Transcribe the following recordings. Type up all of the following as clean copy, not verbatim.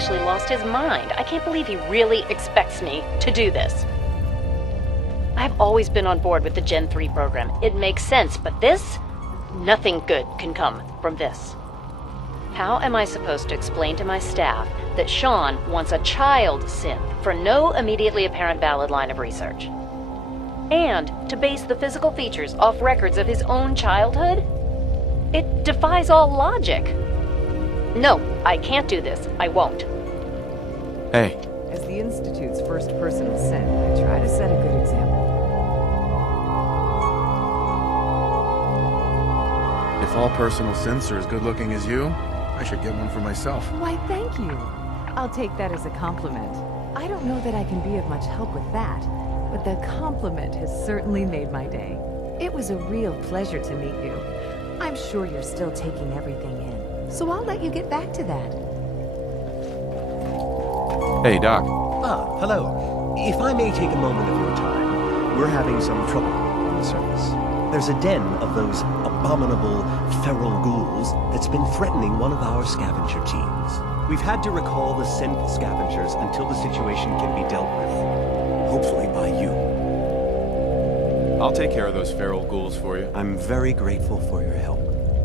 actually lost his mind. I can't believe he really expects me to do this. I've always been on board with the Gen 3 program. It makes sense, but this? Nothing good can come from this. How am I supposed to explain to my staff that Sean wants a child synth for no immediately apparent valid line of research? And to base the physical features off records of his own childhood? It defies all logic. No, I can't do this. I won't. Hey. As the Institute's first person of synth, I try to set a good example. If all personal synths are as good looking as you, I should get one for myself. Why, thank you. I'll take that as a compliment. I don't know that I can be of much help with that, but the compliment has certainly made my day. It was a real pleasure to meet you. I'm sure you're still taking everything in, so I'll let you get back to that. Hey, Doc. Ah, hello. If I may take a moment of your time, we're having some trouble on the surface. There's a den of those abominable feral ghouls that's been threatening one of our scavenger teams. We've had to recall the synth scavengers until the situation can be dealt with. Hopefully by you. I'll take care of those feral ghouls for you. I'm very grateful for your help.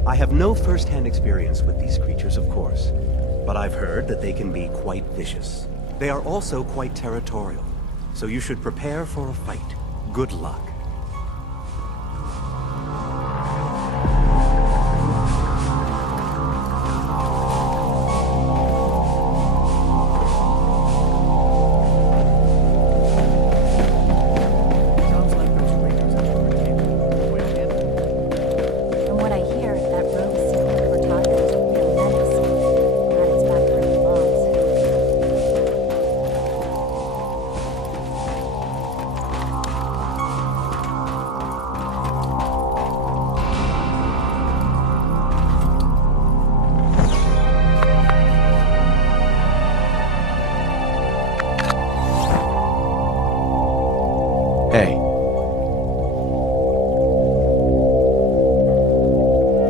I have no first-hand experience with these creatures, of course, but I've heard that they can be quite vicious. They are also quite territorial, so you should prepare for a fight. Good luck. Hey.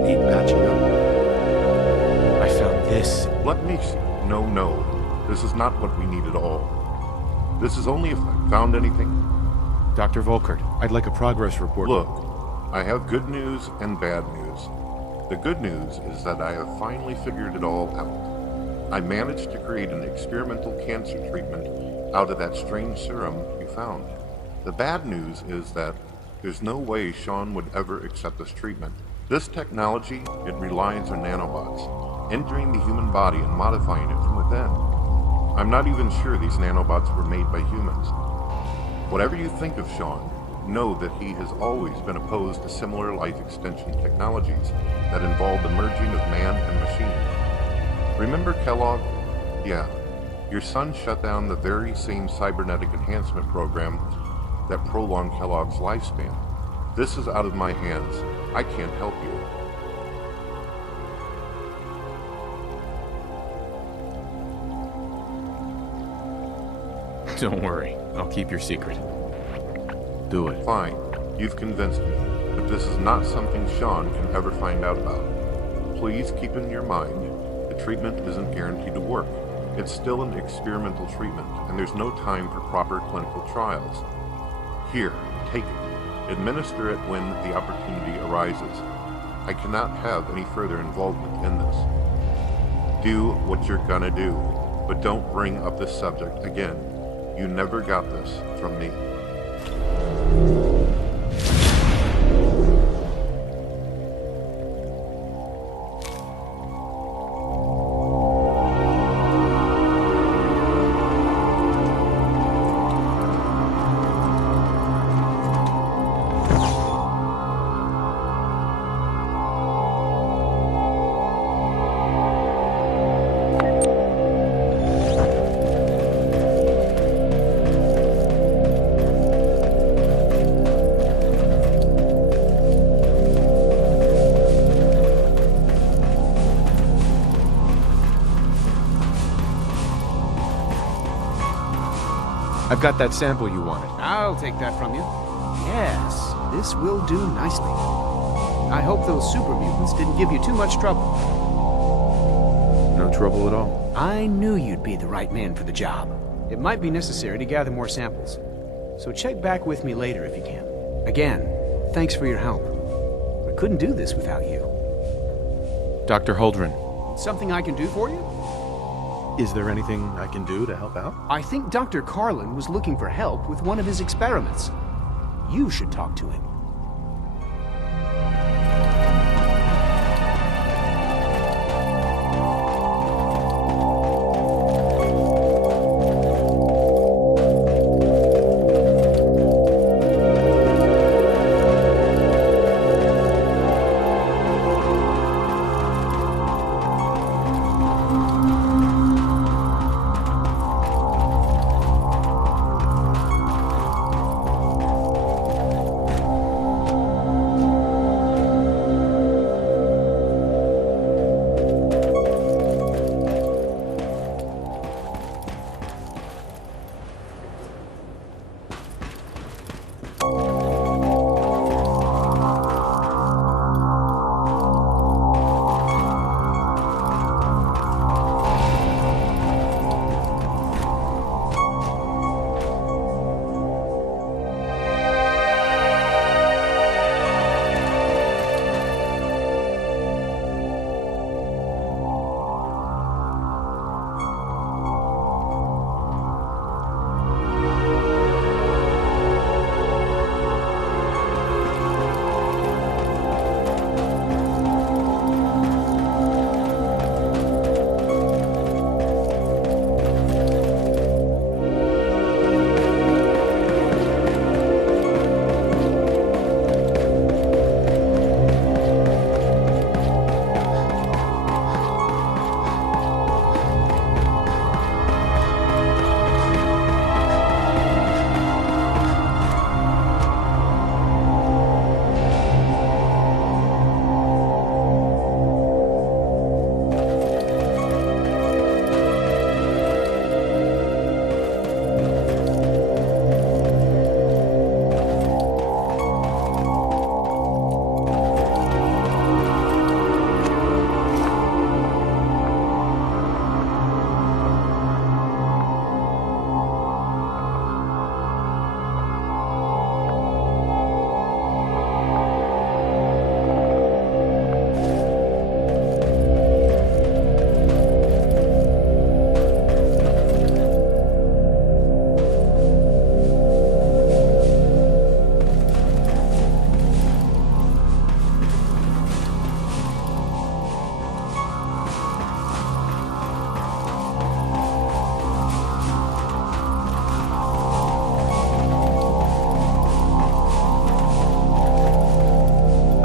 Need patching up? I found this. Let me see. No. This is not what we need at all. This is only if I found anything. Dr. Volkert, I'd like a progress report. Look, I have good news and bad news. The good news is that I have finally figured it all out. I managed to create an experimental cancer treatment out of that strange serum you found. The bad news is that there's no way Sean would ever accept this treatment. This technology, it relies on nanobots, entering the human body and modifying it from within. I'm not even sure these nanobots were made by humans. Whatever you think of Sean, know that he has always been opposed to similar life extension technologies that involve the merging of man and machine. Remember Kellogg? Yeah, your son shut down the very same cybernetic enhancement program that prolonged Kellogg's lifespan. This is out of my hands. I can't help you. Don't worry, I'll keep your secret. Do it. Fine, you've convinced me, but this is not something Sean can ever find out about. Please keep in your mind, the treatment isn't guaranteed to work. It's still an experimental treatment, and there's no time for proper clinical trials. Here, take it. Administer it when the opportunity arises. I cannot have any further involvement in this. Do what you're gonna do, but don't bring up this subject again. You never got this from me. I've got that sample you wanted. I'll take that from you. Yes, this will do nicely. I hope those super mutants didn't give you too much trouble. No trouble at all. I knew you'd be the right man for the job. It might be necessary to gather more samples, so check back with me later if you can. Again, thanks for your help. I couldn't do this without you. Dr. Holdren, Something I can do for you? is there anything I can do to help out? I think Dr. Carlin was looking for help with one of his experiments. You should talk to him.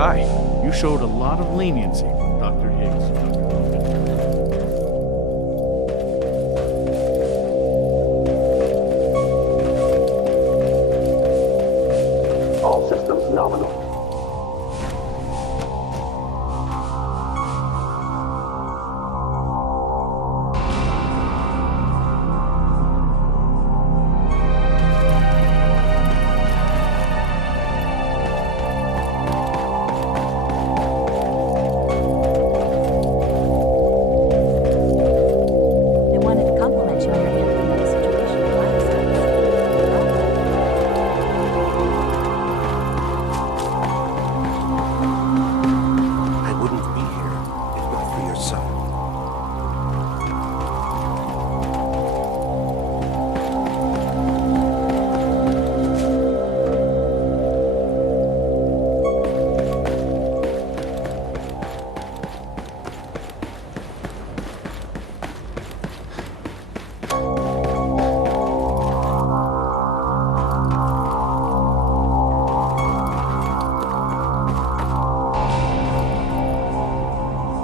Hi. You showed a lot of leniency with Dr. Higgs, Dr. Logan. All systems nominal. They wanted to compliment you on your handling of the situation with Wastelands. I wouldn't be here if not for your son.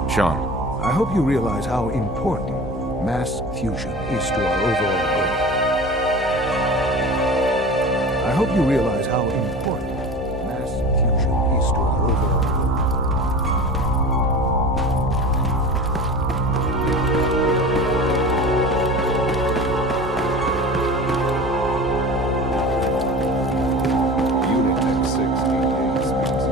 Sean, I hope you realize how important mass fusion is to our overall goal. I hope you realize how important mass fusion is to our overall goal. Unit X6 maintains speeds.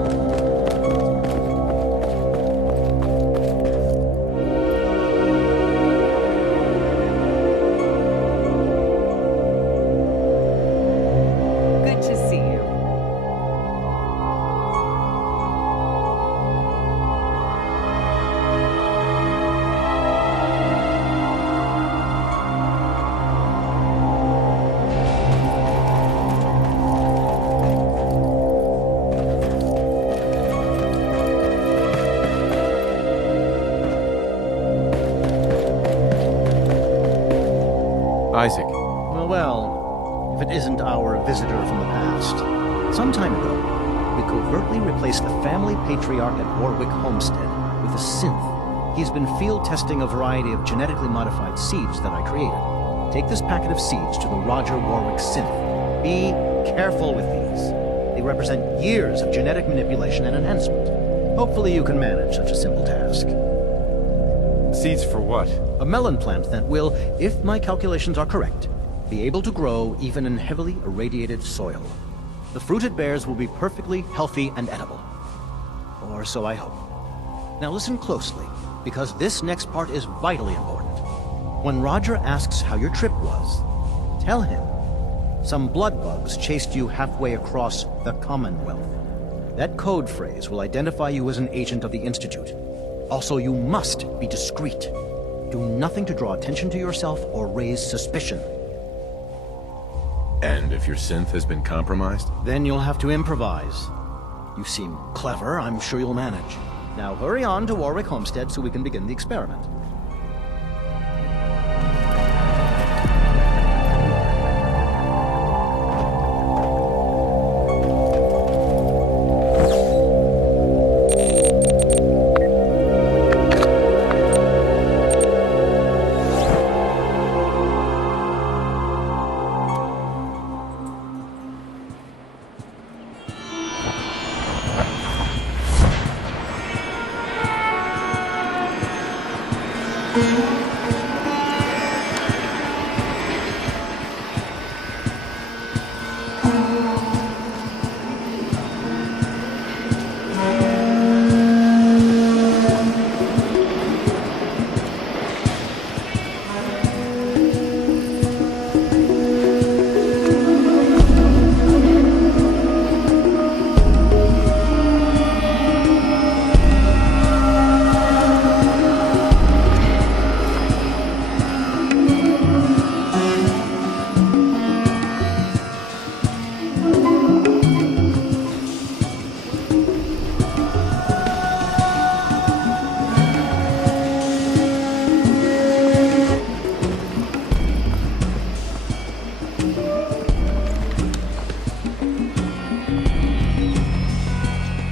Isaac. Well, if it isn't our visitor from the past. Some time ago, we covertly replaced the family patriarch at Warwick Homestead with a synth. He's been field testing a variety of genetically modified seeds that I created. Take this packet of seeds to the Roger Warwick synth. Be careful with these. They represent years of genetic manipulation and enhancement. Hopefully you can manage such a simple task. Seeds for what? A melon plant that will, if my calculations are correct, be able to grow even in heavily irradiated soil. The fruit it bears will be perfectly healthy and edible. Or so I hope. Now listen closely, because this next part is vitally important. When Roger asks how your trip was, tell him some blood bugs chased you halfway across the Commonwealth. That code phrase will identify you as an agent of the Institute. Also, you must be discreet. Do nothing to draw attention to yourself or raise suspicion. And if your synth has been compromised? Then you'll have to improvise. You seem clever, I'm sure you'll manage. Now hurry on to Warwick Homestead so we can begin the experiment.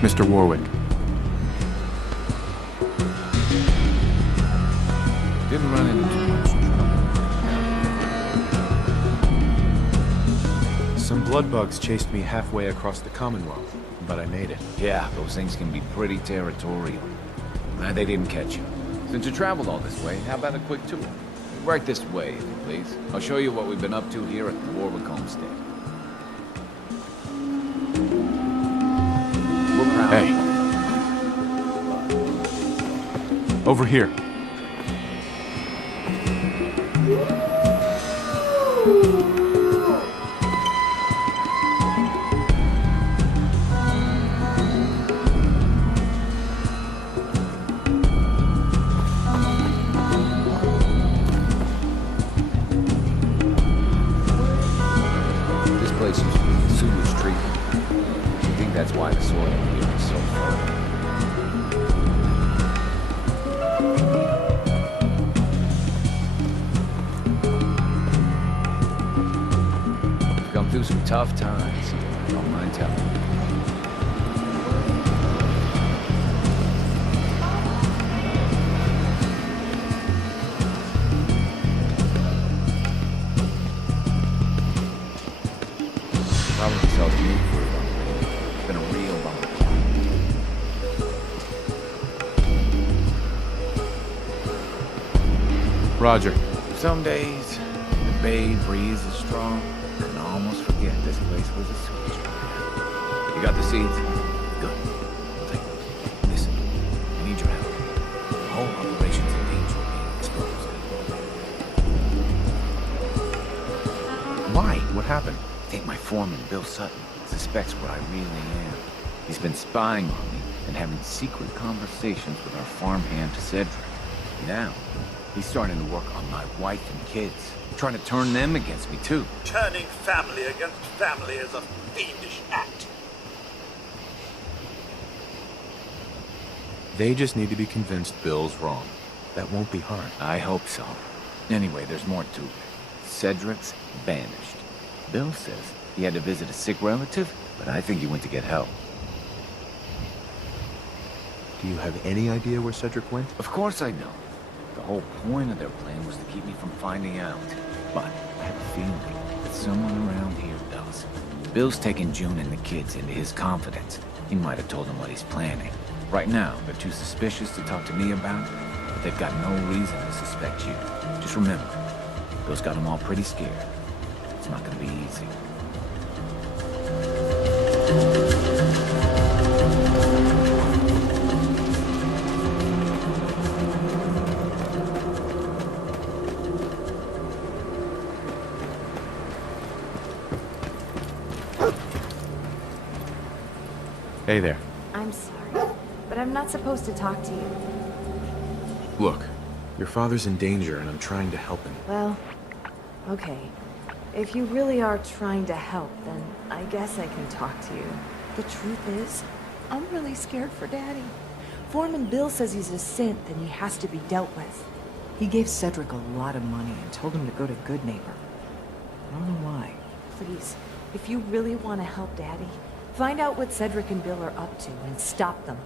Mr. Warwick. Didn't run into too much trouble. Some blood bugs chased me halfway across the Commonwealth, but I made it. Yeah, those things can be pretty territorial. Glad they didn't catch you. Since you traveled all this way, how about a quick tour? Right this way, if you please. I'll show you what we've been up to here at the Warwick Homestead. We're proud. Hey. Over here. This place used to be sewage treatment. I think that's why the soil here is so fertile. We've come through some tough times. Don't mind telling you. Probably sells meat for it. It's been a real bummer. Roger. Some days, the bay breeze is strong. You can almost forget this place was a sewage plant. You got the seeds? Good. We'll take those. Listen, we need your help. The whole operation's in danger of being exposed. Why? What happened? I think my foreman, Bill Sutton, suspects what I really am. He's been spying on me and having secret conversations with our farmhand Cedric. Now, he's starting to work on my wife and kids, trying to turn them against me too. Turning family against family is a fiendish act. They just need to be convinced Bill's wrong. That won't be hard. I hope so. Anyway, there's more to it. Cedric's banished. Bill says he had to visit a sick relative, but I think he went to get help. Do you have any idea where Cedric went? Of course I don't. The whole point of their plan was to keep me from finding out. But I have a feeling that someone around here does. Bill's taking June and the kids into his confidence. He might have told them what he's planning. Right now, they're too suspicious to talk to me about, but they've got no reason to suspect you. Just remember, Bill's got them all pretty scared. It's not gonna be easy. Hey there. I'm sorry, but I'm not supposed to talk to you. Look, your father's in danger and I'm trying to help him. Well, okay. If you really are trying to help, then I guess I can talk to you. The truth is, I'm really scared for Daddy. Foreman Bill says he's a synth and he has to be dealt with. He gave Cedric a lot of money and told him to go to Good Neighbor. I don't know why. Please, if you really want to help Daddy, find out what Cedric and Bill are up to and stop them.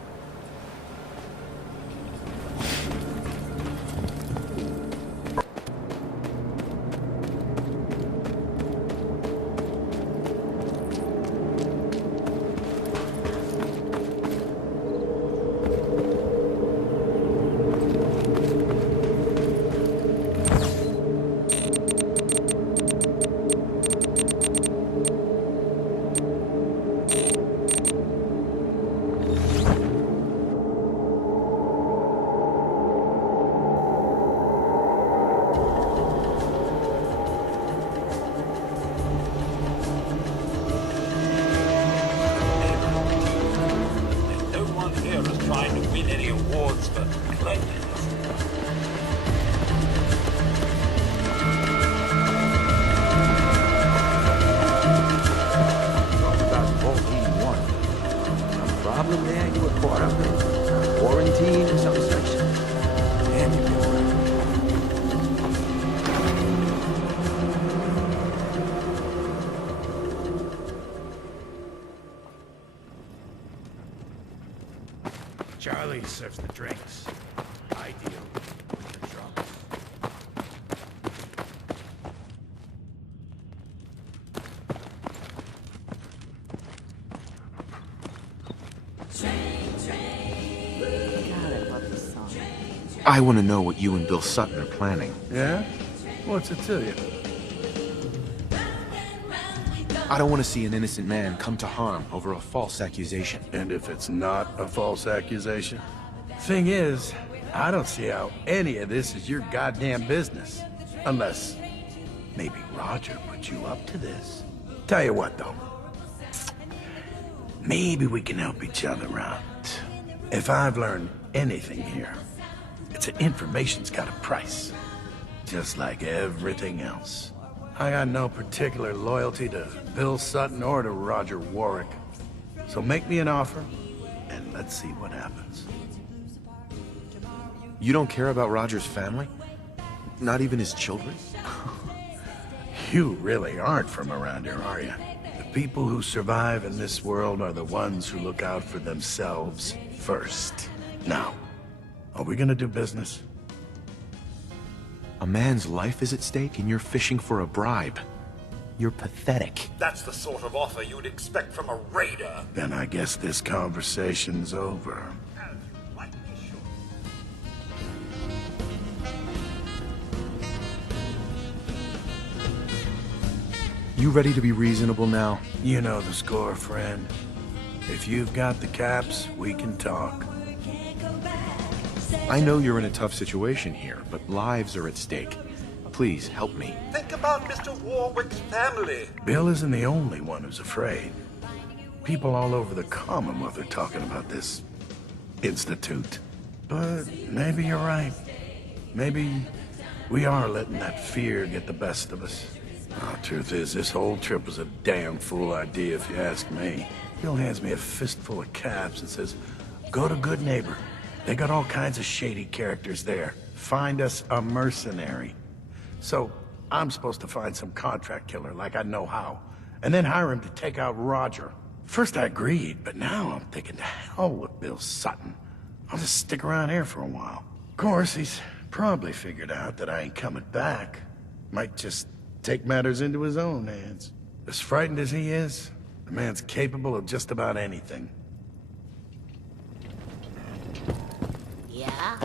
Charlie serves the drinks. I deal with the drums. God, I love this song. I want to know what you and Bill Sutton are planning. Yeah? What's it to you? I don't want to see an innocent man come to harm over a false accusation. And if it's not a false accusation? Thing is, I don't see how any of this is your goddamn business. Unless maybe Roger put you up to this. Tell you what, though. Maybe we can help each other out. If I've learned anything here, it's that information's got a price. Just like everything else. I got no particular loyalty to Bill Sutton or to Roger Warwick. So make me an offer, and let's see what happens. You don't care about Roger's family? Not even his children? You really aren't from around here, are you? The people who survive in this world are the ones who look out for themselves first. Now, are we gonna do business? A man's life is at stake and you're fishing for a bribe. You're pathetic. That's the sort of offer you'd expect from a raider. Then I guess this conversation's over. You ready to be reasonable now? You know the score, friend. If you've got the caps, we can talk. I know you're in a tough situation here, but lives are at stake. Please, help me. Think about Mr. Warwick's family. Bill isn't the only one who's afraid. People all over the Commonwealth are talking about this institute. But maybe you're right. Maybe we are letting that fear get the best of us. Truth is, this whole trip was a damn fool idea if you ask me. Bill hands me a fistful of caps and says, go to Good Neighbor. They got all kinds of shady characters there. Find us a mercenary. So, I'm supposed to find some contract killer like I know how, and then hire him to take out Roger. First I agreed, but now I'm thinking to hell with Bill Sutton. I'll just stick around here for a while. Of course, he's probably figured out that I ain't coming back. Might just take matters into his own hands. As frightened as he is, the man's capable of just about anything. Yeah?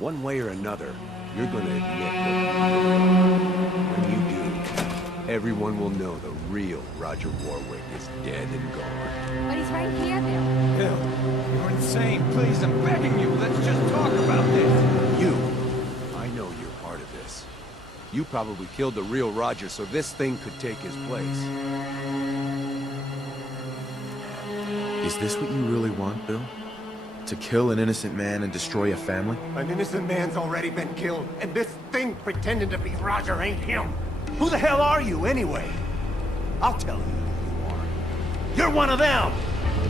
One way or another, you're gonna admit what when you do, everyone will know the real Roger Warwick is dead and gone. But he's right here, Bill. Bill, you're insane. Please, I'm begging you. Let's just talk about this. You, I know you're part of this. You probably killed the real Roger so this thing could take his place. Is this what you really want, Bill? To kill an innocent man and destroy a family? An innocent man's already been killed, and this thing pretending to be Roger ain't him. Who the hell are you, anyway? I'll tell you who you are. You're one of them!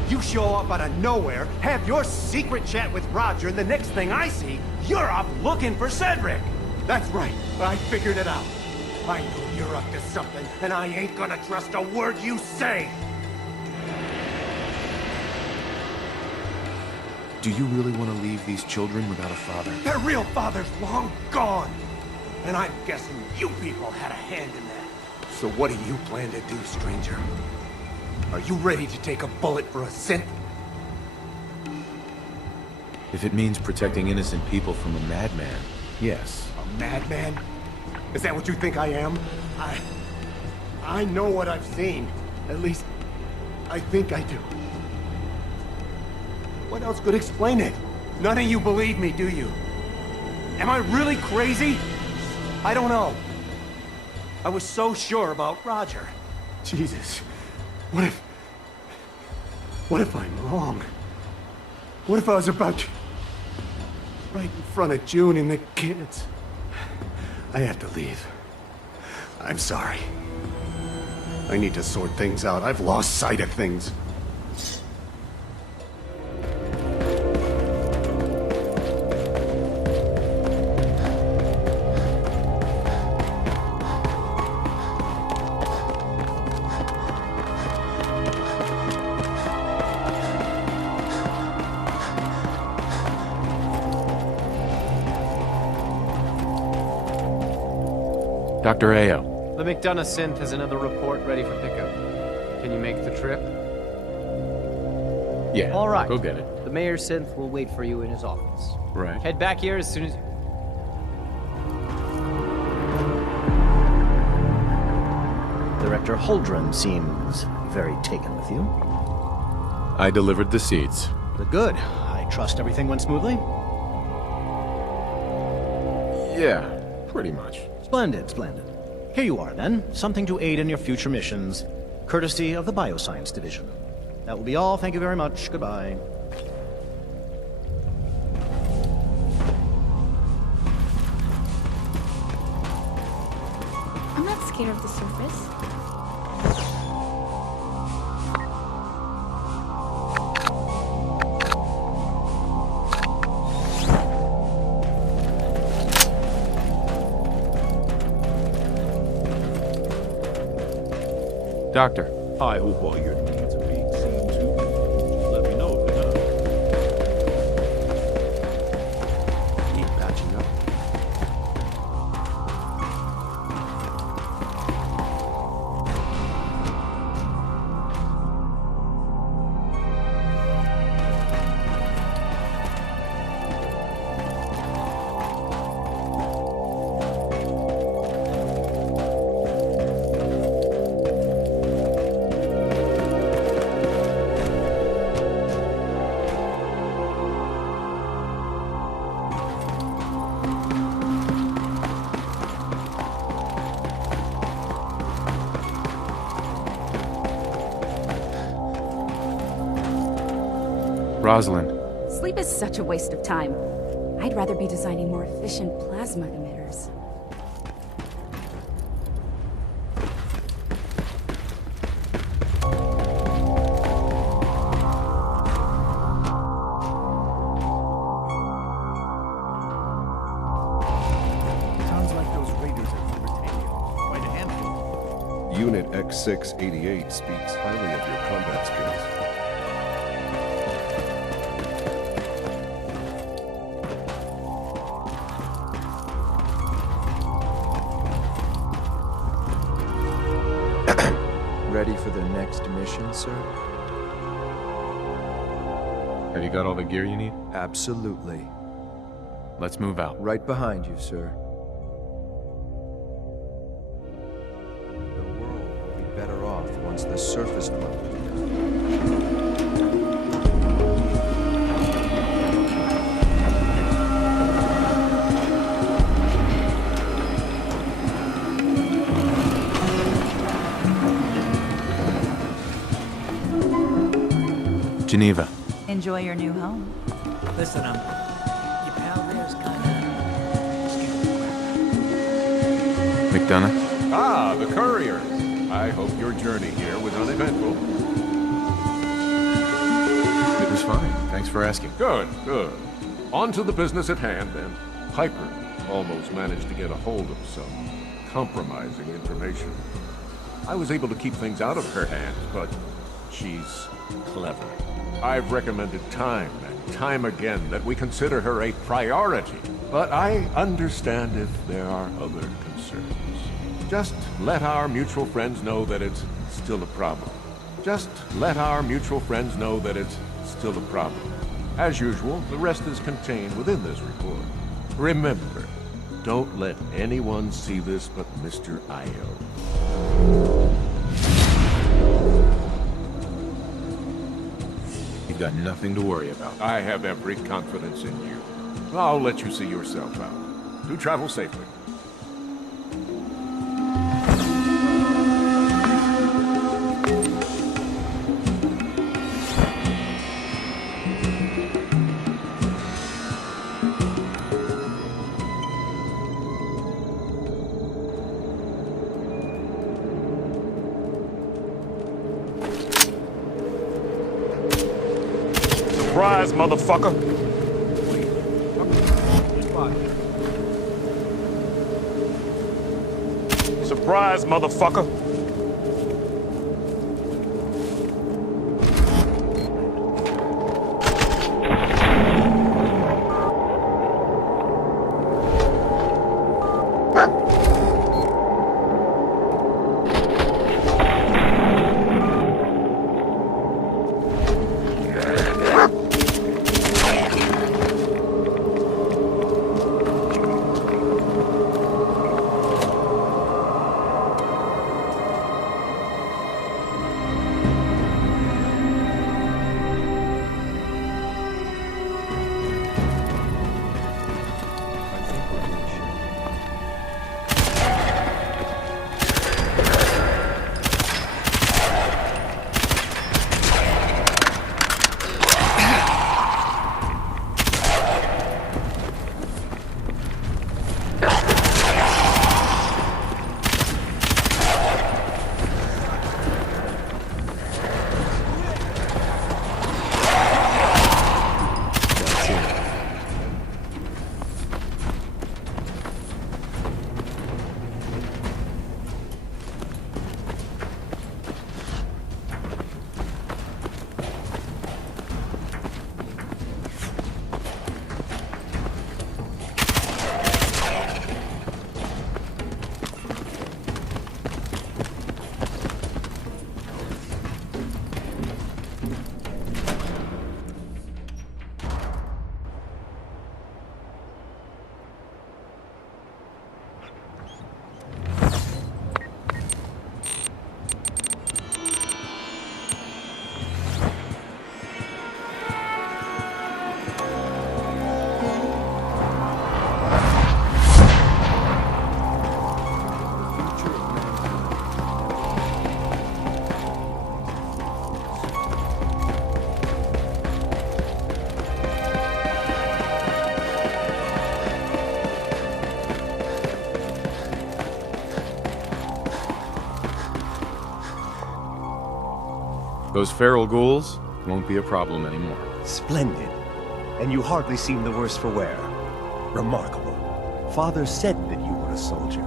You show up out of nowhere, have your secret chat with Roger, and the next thing I see, you're up looking for Cedric! That's right, I figured it out. I know you're up to something, and I ain't gonna trust a word you say! Do you really want to leave these children without a father? Their real father's long gone! And I'm guessing you people had a hand in that. So what do you plan to do, stranger? Are you ready to take a bullet for a synth? If it means protecting innocent people from a madman, yes. A madman? Is that what you think I am? I know what I've seen. At least, I think I do. What else could explain it? None of you believe me, do you? Am I really crazy? I don't know. I was so sure about Roger. Jesus. What if I'm wrong? What if I was about to... right in front of June and the kids? I have to leave. I'm sorry. I need to sort things out. I've lost sight of things. Dr. Ayo. The McDonough synth has another report ready for pickup. Can you make the trip? Yeah, all right. Go get it. The mayor's synth will wait for you in his office. Right. Head back here as soon as... Director Holdren seems very taken with you. I delivered the seeds. Good. I trust everything went smoothly? Yeah, pretty much. Splendid, splendid. Here you are, then. Something to aid in your future missions, courtesy of the Bioscience Division. That will be all. Thank you very much. Goodbye. I'm not scared of the surface. Doctor. I hope all your needs are being seen to. Let me know if they're not. Keep patching up. Rosalind. Sleep is such a waste of time. I'd rather be designing more efficient plasma emitters. Sounds like those raiders are Libertarians. Quite a handful. Unit X688 speaks highly of your combat skills. Ready for the next mission, sir? Have you got all the gear you need? Absolutely. Let's move out. Right behind you, sir. The world will be better off once the surface dwellers Geneva. Enjoy your new home. Listen, your pal there's kinda... McDonough? Ah, the couriers. I hope your journey here was uneventful. It was fine. Thanks for asking. Good, good. On to the business at hand, then. Piper almost managed to get a hold of some compromising information. I was able to keep things out of her hands, but she's clever. I've recommended time and time again that we consider her a priority, but I understand if there are other concerns. Just let our mutual friends know that it's still a problem. Just let our mutual friends know that it's still a problem. As usual, the rest is contained within this report. Remember, don't let anyone see this but Mr. Io. You've got nothing to worry about. I have every confidence in you. I'll let you see yourself out. Do travel safely. Surprise, motherfucker! Surprise, motherfucker! Those feral ghouls won't be a problem anymore. Splendid. And you hardly seem the worse for wear. Remarkable. Father said that you were a soldier.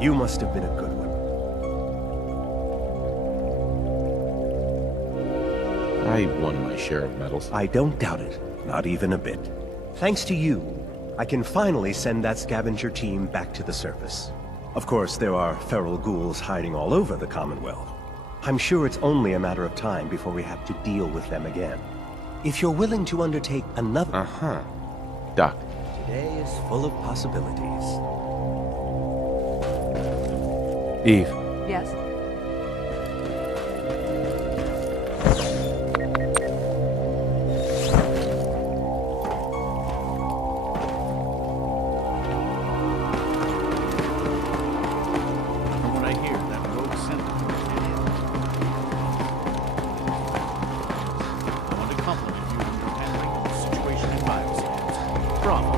You must have been a good one. I won my share of medals. I don't doubt it. Not even a bit. Thanks to you, I can finally send that scavenger team back to the surface. Of course, there are feral ghouls hiding all over the Commonwealth. I'm sure it's only a matter of time before we have to deal with them again. If you're willing to undertake another... Uh-huh. Doc. Today is full of possibilities. Eve. Yes? From what I hear, that rogue senator is an idiot. I want to compliment you on your handling of the situation in Wastelands. Bravo.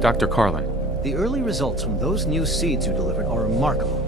Dr. Carlin. The early results from those new seeds you delivered are remarkable.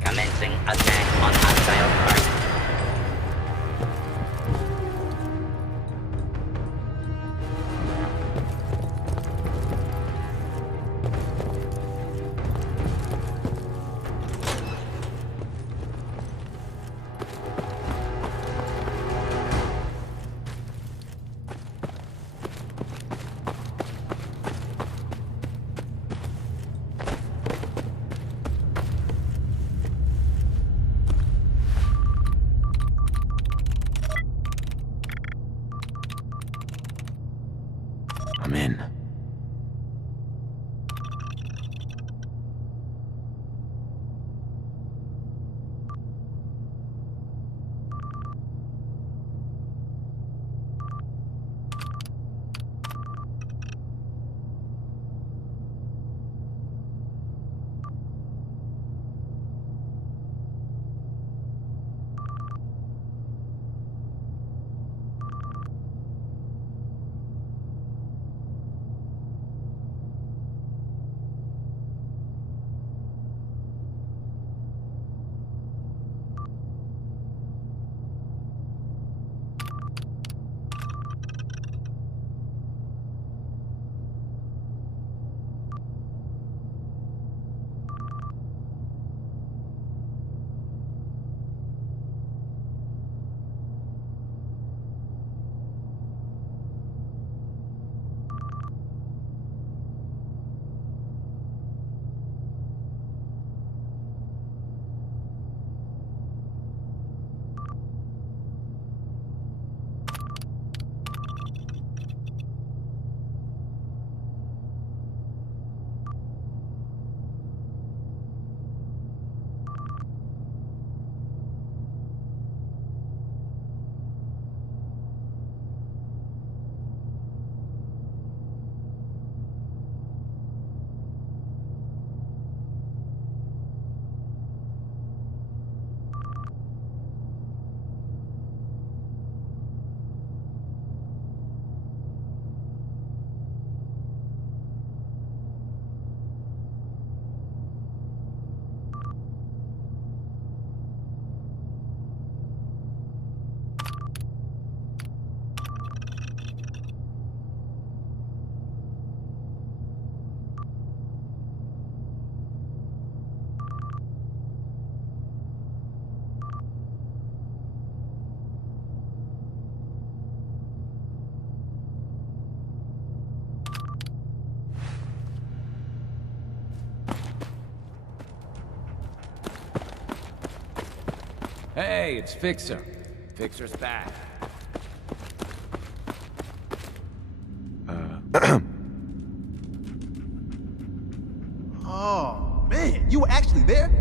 Commencing attack on hostile target. Hey, it's Fixer. Fixer's back. Oh, man, you were actually there?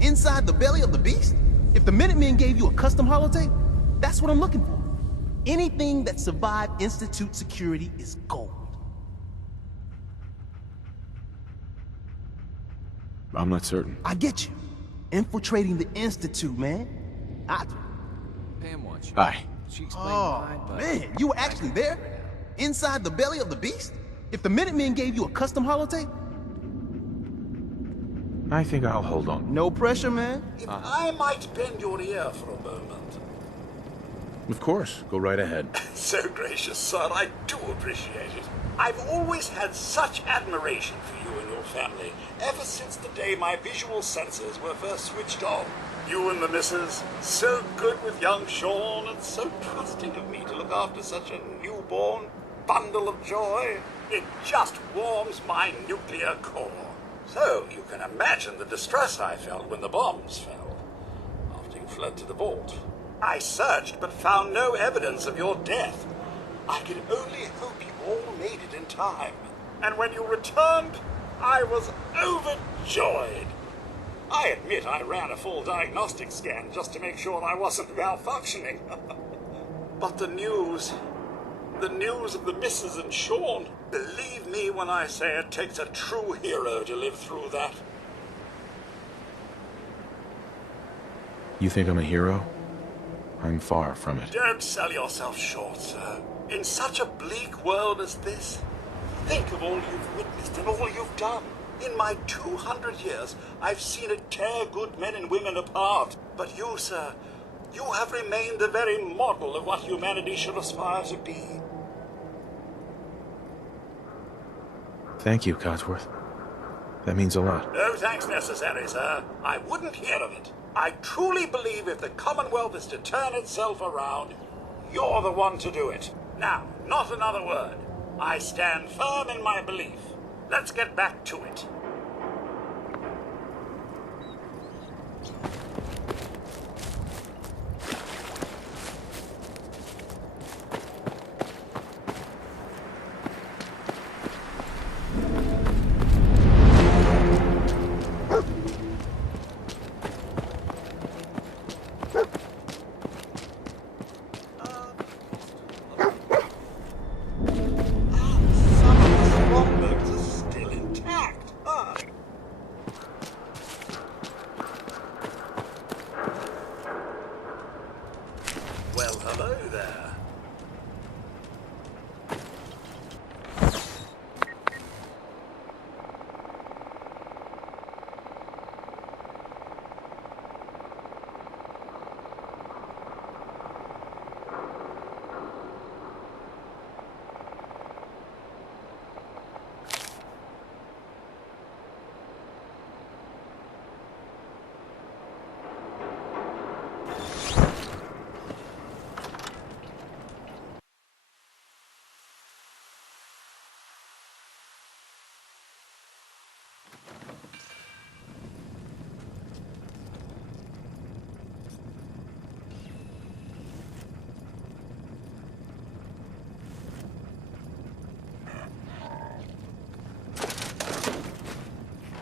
Inside the belly of the beast? If the Minutemen gave you a custom holotape, that's what I'm looking for. Anything that survived Institute security is gold. I'm not certain. I get you. Infiltrating the Institute, man. Pam wants you. Aye. She explained Oh, man, you were actually there? Inside the belly of the beast? If the Minutemen gave you a custom holotape? I think I'll hold on. No pressure, man. If I might bend your ear for a moment. Of course, go right ahead. So gracious, sir, I do appreciate it. I've always had such admiration for you and your family, ever since the day my visual senses were first switched on. You and the missus, so good with young Sean, and so trusting of me to look after such a newborn bundle of joy. It just warms my nuclear core. So you can imagine the distress I felt when the bombs fell, after you fled to the vault. I searched, but found no evidence of your death. I could only hope you all made it in time. And when you returned, I was overjoyed. I admit I ran a full diagnostic scan just to make sure I wasn't malfunctioning. But the news of the missus and Sean, believe me when I say it takes a true hero to live through that. You think I'm a hero? I'm far from it. Don't sell yourself short, sir. In such a bleak world as this, think of all you've witnessed and all you've done. In my 200 years, I've seen it tear good men and women apart. But you, sir, you have remained the very model of what humanity should aspire to be. Thank you, Codsworth. That means a lot. No thanks necessary, sir. I wouldn't hear of it. I truly believe if the Commonwealth is to turn itself around, you're the one to do it. Now, not another word. I stand firm in my belief. Let's get back to it. Well, hello there.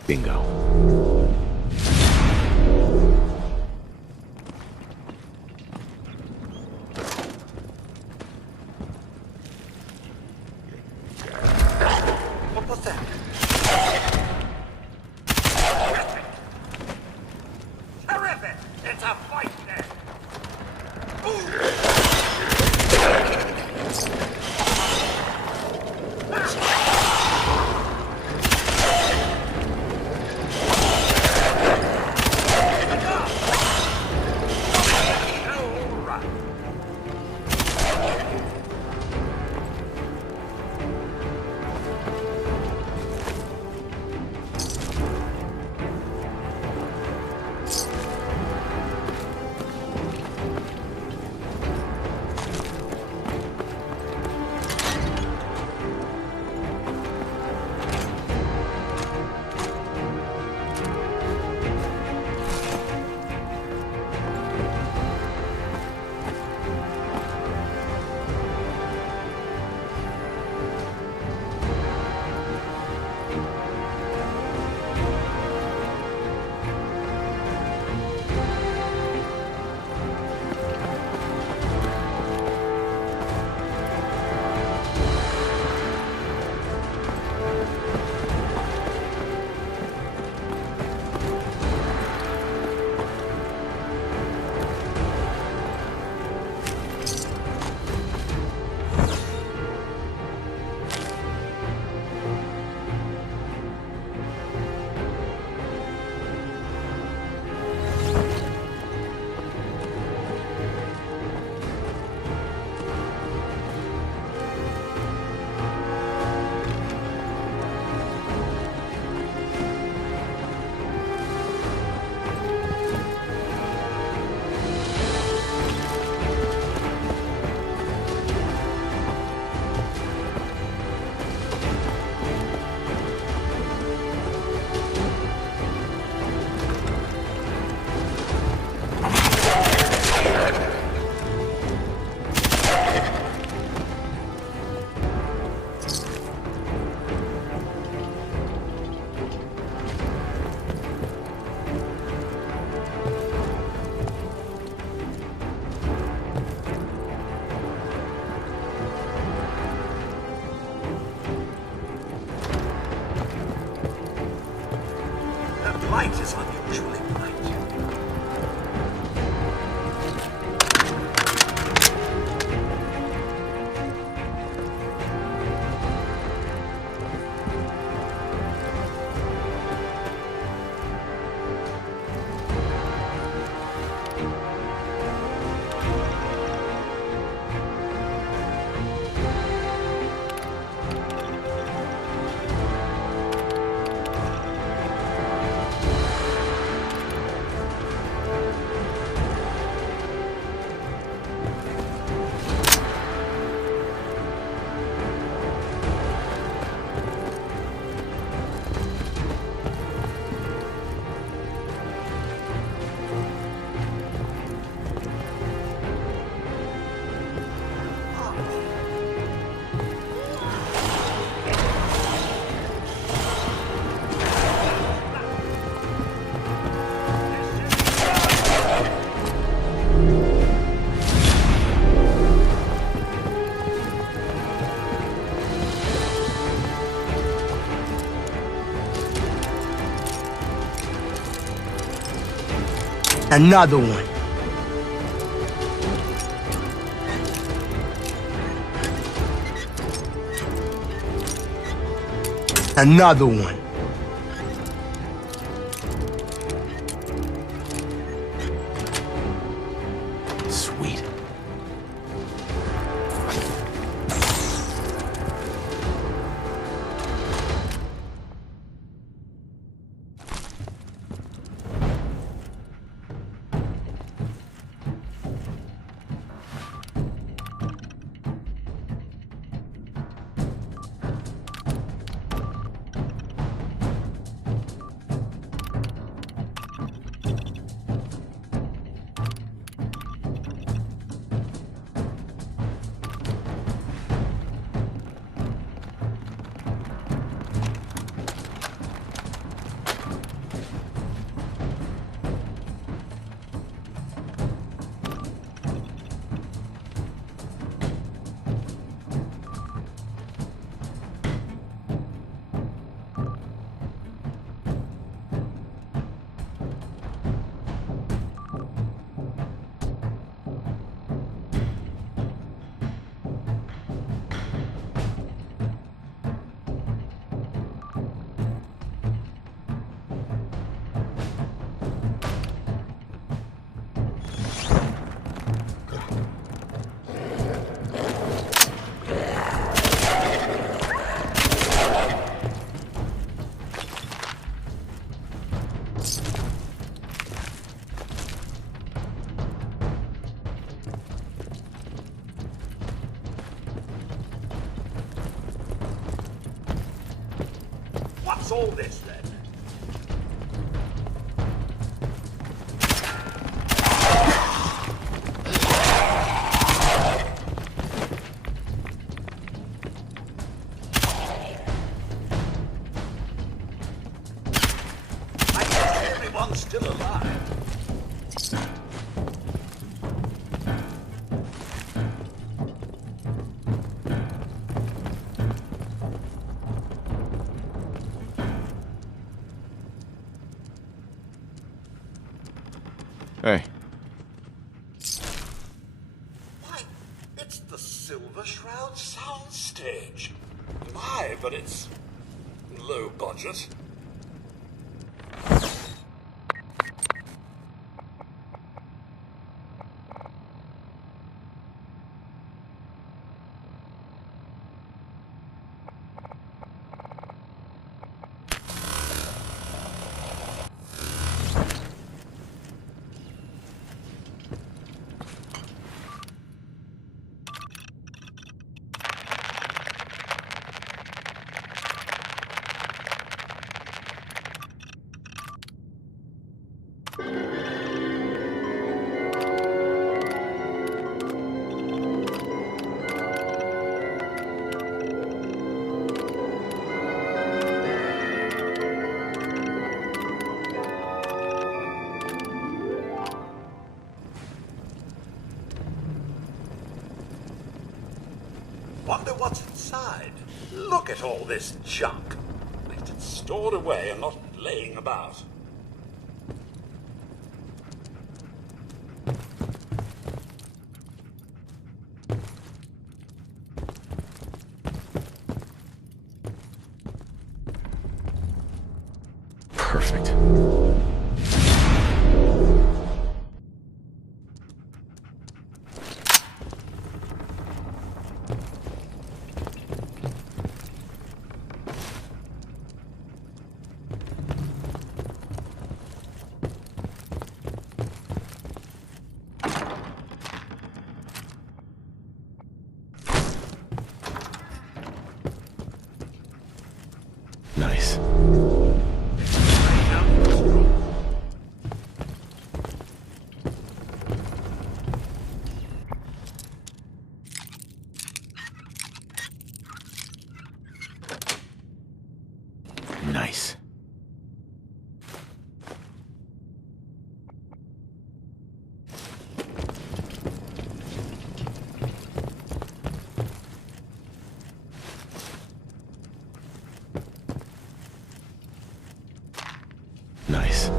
Bingo. What was that? Terrific! It's a fight then! Another one. Another one. Sweet. What's all this, then? I guess everyone's still alive. Hey. Why, it's the Silver Shroud soundstage. My, but it's low budget. Wonder what's inside. Look at all this junk. It's stored away and not laying about. Perfect. Nice. Nice. Nice.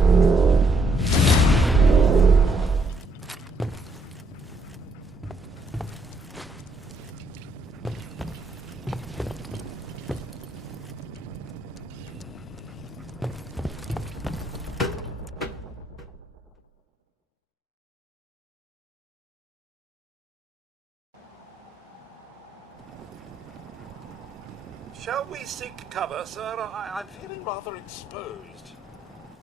Shall we seek cover, sir? I'm feeling rather exposed.